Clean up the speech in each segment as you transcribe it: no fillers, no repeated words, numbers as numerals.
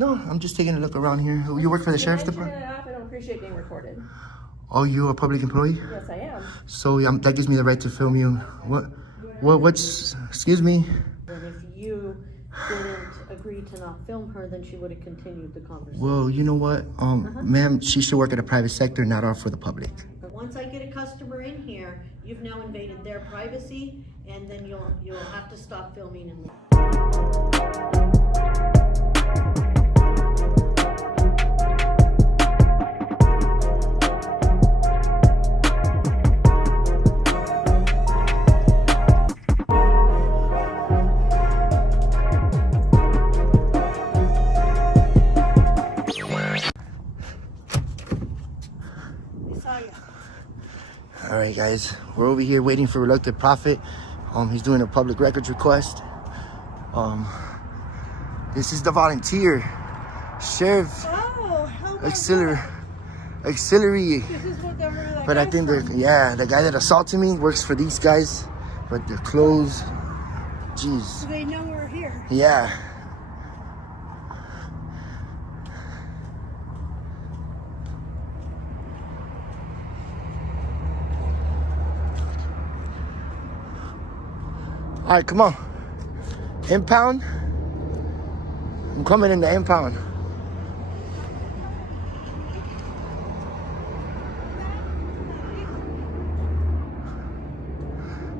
No, I'm just taking a look around here. You work for the sheriff's department? I don't appreciate being recorded. Oh, you a public employee? Yes, I am. So that gives me the right to film you. What's, excuse me? And if you didn't agree to not film her, then she would have continued the conversation. Well, you know what? Ma'am, she should work at a private sector, not all for the public. But once I get a customer in here, you've now invaded their privacy, and then you'll have to stop filming and leave. All right, guys, we're over here waiting for Reluctant Prophet. He's doing a public records request. This is the volunteer, Sheriff Auxiliary. This is what they're But I think the guy that assaulted me works for these guys, but their clothes, jeez. They know we're here. Yeah. All right, come on. Impound. I'm coming in the impound.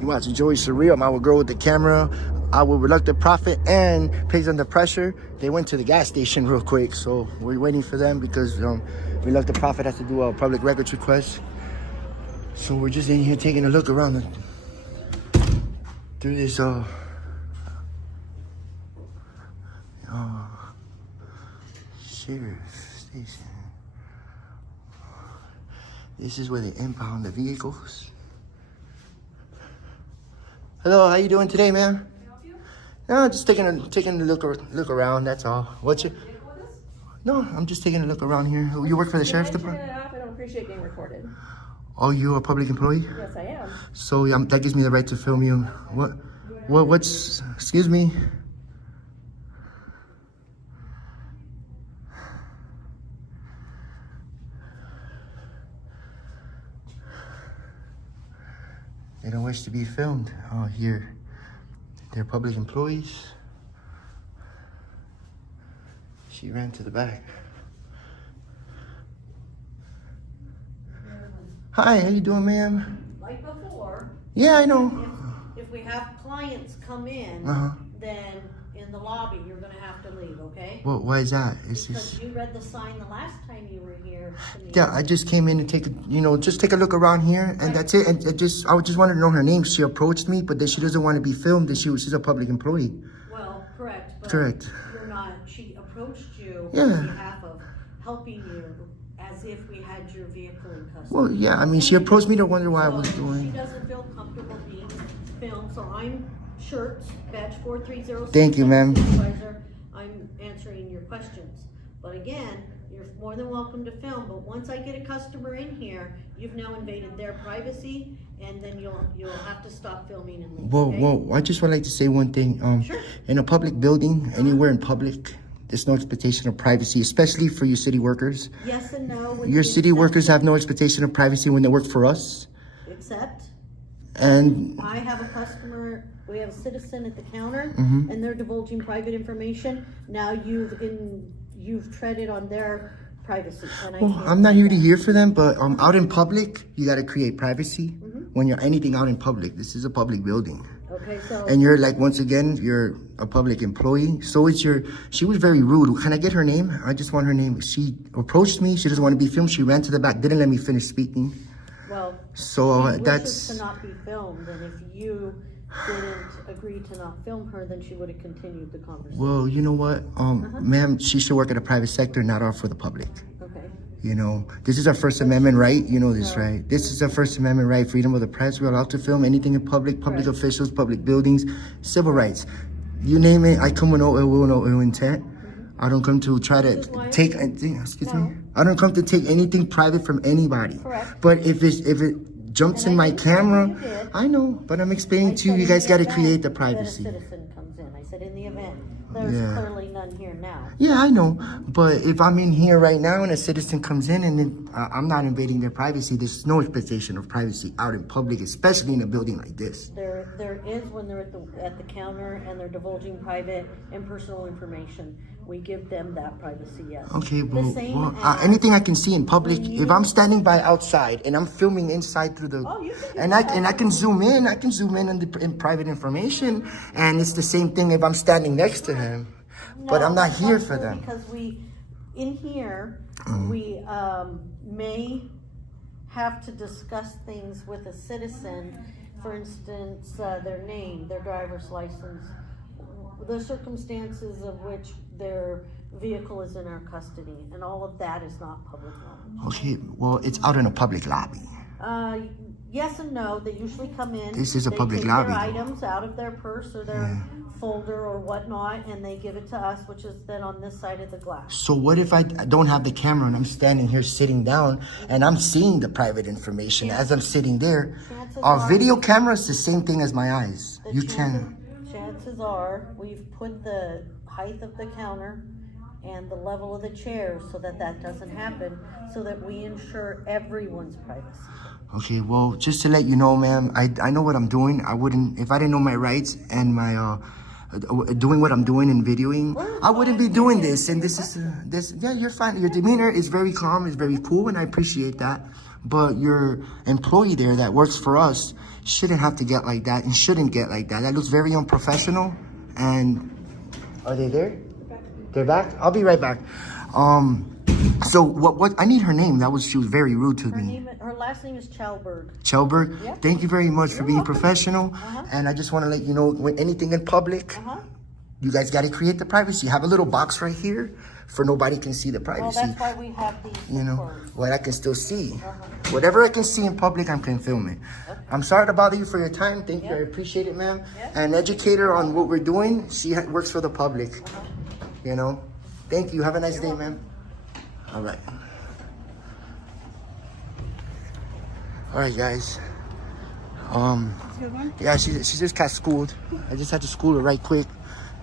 You watching Joey Surreal, my girl with the camera. I will Reluctant Prophet and Pigs Under Pressure. They went to the gas station real quick, so we're waiting for them because Reluctant Prophet has to do a public records request. So we're just in here taking a look around through this sheriff station. This is where they impound the vehicles. Hello, how you doing today, ma'am? Can I help you? No, just taking a look around. That's all. What's your? No, I'm just taking a look around here. You work for the sheriff's department? I don't appreciate being recorded. Oh, you a public employee? Yes, I am. So that gives me the right to film you. What's, excuse me? They don't wish to be filmed. Oh, here. They're public employees. She ran to the back. Hi, how you doing, ma'am? Like before, Yeah, I know. if we have clients come in, then in the lobby, you're gonna have to leave, okay? Well, why is that? It's Because just, you read the sign the last time you were here to me. yeah, I just came in to take a look around here, and that's it. And I just wanted to know her name. She approached me, but then she doesn't want to be filmed. And she's a public employee. Well, correct, but Correct. you're not, she approached you Yeah. on behalf of helping you as if we had your vehicle in custody. Well, yeah, I mean, she approached me to wonder why I was So She doing. doesn't feel comfortable being filmed, so I'm Shirts, badge 4306. Thank you, ma'am. Supervisor. I'm answering your questions. But again, you're more than welcome to film, but once I get a customer in here, you've now invaded their privacy, and then you'll have to stop filming and leave, okay? Well, I just would like to say one thing. Sure. In a public building, anywhere in public, there's no expectation of privacy, especially for you city workers. Yes and no. with Your the city workers have exception- no expectation of privacy when they work for us. Except, And I have a customer, we have a citizen at the counter, Mm-hmm. and they're divulging private information. Now you've treaded on their privacy, and I well, can't I'm not do here to that. hear for them, but out in public, you got to create privacy. Mm-hmm. When you're anything out in public, this is a public building. Okay, so. And you're like, once again, you're a public employee. So she was very rude. Can I get her name? I just want her name. She approached me. She doesn't want to be filmed. She ran to the back, didn't let me finish speaking. Well, So she that's, wishes to not be filmed, and if you didn't agree to not film her, then she would have continued the conversation. well, you know what? Ma'am, she should work at a private sector, not all for the public. Okay. You know, this is our First Amendment right. You know this, right? This is our First Amendment right. Freedom of the press. We're allowed to film anything in public, public Correct. officials, public buildings, civil rights. You name it, I come with no ill will, no ill intent. I don't come to try to Which is why- take anything, excuse No. me. I don't come to take anything private from anybody. Correct. But if it jumps And in I my didn't tell camera, you did. I know, but I'm explaining I to you, said you in guys the got to event create the that privacy. a citizen comes in. I said in the event. there's Yeah. clearly none here now. Yeah, I know. But if I'm in here right now and a citizen comes in and then I'm not invading their privacy, there's no expectation of privacy out in public, especially in a building like this. There is when they're at the counter and they're divulging private and personal information. We give them that privacy, yes. Okay, The well, same as- anything I can see in public, when if I'm standing by outside and I'm filming inside through the, Oh, you can do and that. I can zoom in on in private information, and it's the same thing if I'm standing next to him, but No, I'm not here that's for them. Because in here, we may have to discuss things with a citizen, for instance, their name, their driver's license, the circumstances of which their vehicle is in our custody, and all of that is not public knowledge. Okay, well, it's out in a public lobby. Yes and no, they usually come in. This is a they public take lobby, their though. items out of their purse or their folder or whatnot, and they give it to us, which is then on this side of the glass. So what if I don't have the camera and I'm standing here sitting down and I'm seeing the private information as I'm sitting there? Chances A are- video camera is the same thing as my eyes. The You can. Chances are, we've put the height of the counter and the level of the chairs so that that doesn't happen, so that we ensure everyone's privacy. Okay, well, just to let you know, ma'am, I know what I'm doing. I wouldn't, if I didn't know my rights and my, doing what I'm doing and videoing, I wouldn't be doing this. And this is, yeah, you're fine. Your demeanor is very calm, is very cool, and I appreciate that. But your employee there that works for us shouldn't have to get like that and shouldn't get like that. That looks very unprofessional. And are they there? They're back? I'll be right back. So what I need her name. She was very rude to me. Her last name is Chalberg. Chelberg, Yep. thank you very much for being welcome. professional. And I just want to let you know, when anything in public, you guys got to create the privacy. Have a little box right here for nobody can see the Well, privacy. that's why we have these. You know, recordings. what I can still see. Whatever I can see in public, I can film it. I'm sorry to bother you for your time. Thank you. I appreciate it, ma'am. And educate her on what we're doing. She works for the public. You know, thank you. Have a nice day, ma'am. All right. All right, guys. Yeah, she just got schooled. I just had to school her right quick.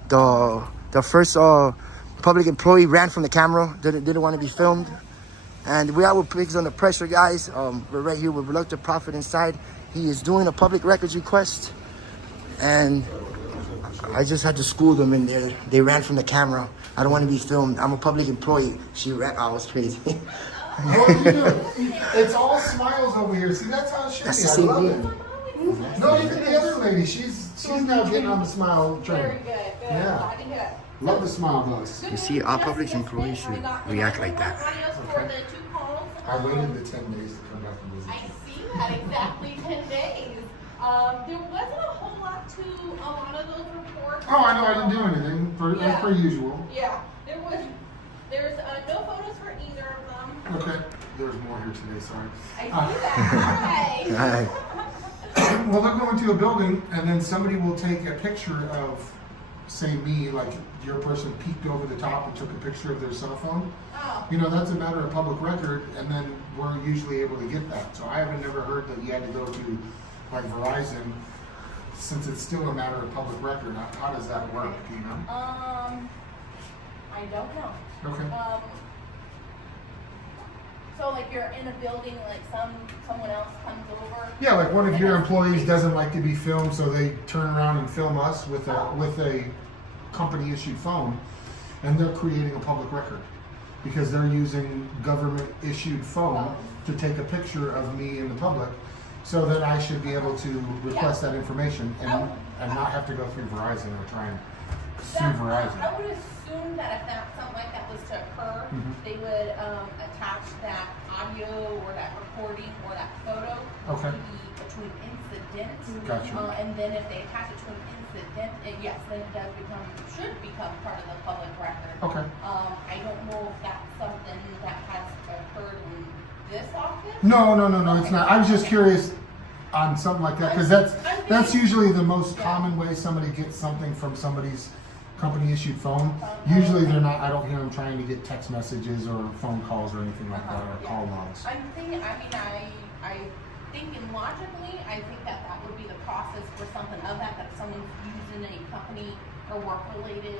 The first public employee ran from the camera. Didn't want to be filmed. And we are with Pigs Under Pressure, guys. We're right here with Reluctant Prophet inside. He is doing a public records request, and I just had to school them in there. They ran from the camera. I don't want to be filmed. I'm a public employee. She ran. Oh, I was crazy. What are you doing? It's all smiles over here. See, that's how it should That's be. the I same love thing. it. No, even the other lady. She's now getting on the smile train. Very good. Yeah. Love the smile bus. You see, our public employees should react like that. I waited the 10 days to come back and visit. I see that exactly 10 days. There wasn't a whole lot to a lot of those reports. Oh, I know. I didn't do anything. As per usual. Yeah, there's no photos for either of them. Okay. There's more here today. Sorry. I see that. All right. All right. Well, they're going to a building, and then somebody will take a picture of, say, me, like your person peeked over the top and took a picture of their cell phone. Oh. You know, that's a matter of public record, and then we're usually able to get that. So I haven't never heard that you had to go to, like, Verizon, since it's still a matter of public record. How does that work, do you know? I don't know. Okay. So like you're in a building, like someone else comes over. Yeah, like one of and your has- employees doesn't like to be filmed, so they turn around and film us with a company issued phone, and they're creating a public record because they're using government issued phone to take a picture of me in the public. So then I should be able to request that information and not have to go through Verizon or try and sue I Verizon. would assume that if something like that was to occur, Mhm. they would attach that audio or that recording or that photo Okay. to be between incidents. Gotcha. And then if they attach it to an incident, yes, then it should become part of the public record. Okay. I don't know if that's something that has occurred in this office. No, it's not. I was just curious on something like that because that's usually the most common way somebody gets something from somebody's company issued phone. Usually they're not. I don't hear them trying to get text messages or phone calls or anything like that or call logs. I'm thinking. I thinking logically. I think that would be the process for something of that. That someone's using a company or work-related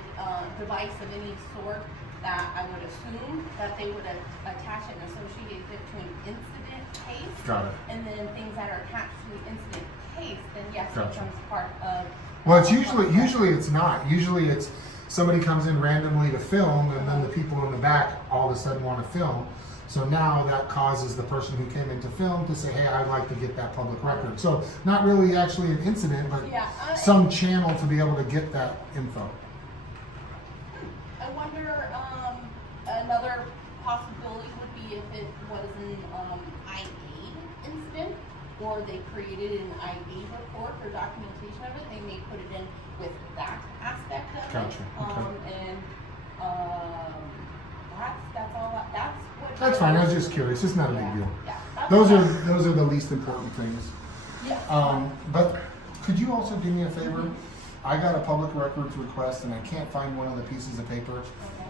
device of any sort, that I would assume that they would attach and associate it to an incident case. Got it. And then things that are attached to the incident case, then yes, it Gotcha. becomes part of. Well, it's usually it's not. Usually it's somebody comes in randomly to film, and then the people in the back all of a sudden want to film. So now that causes the person who came in to film to say, hey, I'd like to get that public record. So not really actually an incident, but Yeah, some channel to be able to get that info. I wonder, another possibility would be if it was an I-8 incident, or they created an I-8 report or documentation of it, they may put it in with that aspect of Gotcha, it. okay. And, that's all, that's what. That's fine. I was just curious. It's not a big deal. Yeah, that's Those what are the least important things. Yeah. But could you also do me a favor? I got a public records request and I can't find one of the pieces of paper.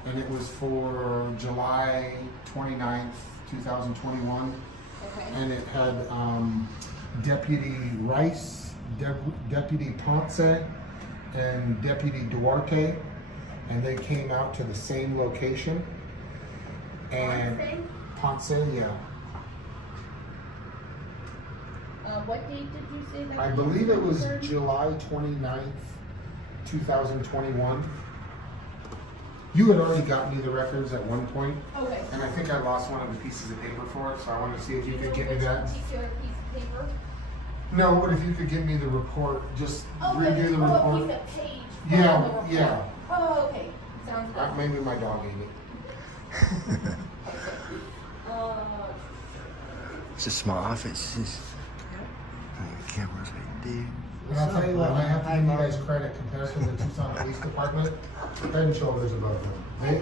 And it was for July 29th, 2021. Okay. And it had Deputy Rice, Deputy Ponce, and Deputy Duarte. And they came out to the same location. And Ponce, yeah. What date did you say that? I believe it was July 29th, 2021. You had already gotten me the records at one point, Okay. and I think I lost one of the pieces of paper for it, so I wanted to see if you could get me Which that. particular piece of paper? No, what if you could give me the report, just redo the Oh, a report? piece of page. Yeah, from the report. yeah. Oh, okay, sounds good. Maybe my dog ate it. It's a small office. It's just, cameras right there. And I'll tell you what, I have to give you guys credit compared to the Tucson Police Department, head and shoulders above them.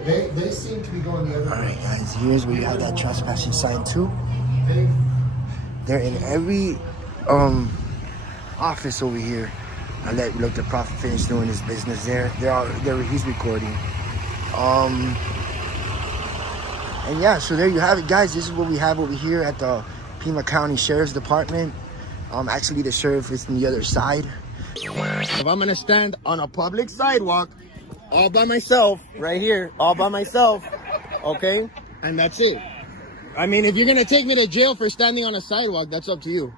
They seem to be going the other All way. right, guys. Here's where you have that trespassing sign too. They, They're in every office over here. I let the Prophet finish doing his business there. He's recording. And yeah, so there you have it, guys. This is what we have over here at the Pima County Sheriff's Department. Actually, the sheriff is on the other side. If I'm gonna stand on a public sidewalk, all by myself, right here, all by myself, okay, and that's it. I mean, if you're gonna take me to jail for standing on a sidewalk, that's up to you.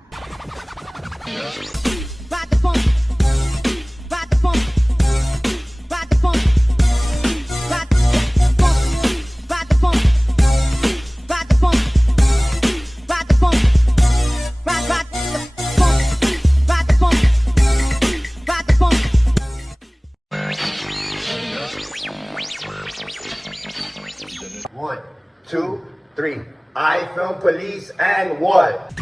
Ride the phone. Ride the phone. Ride the phone. Ride the phone. Ride the phone. Ride the phone. Ride the phone. Ride the phone. Ride the phone. Ride the phone. 1, 2, 3. I film police and what?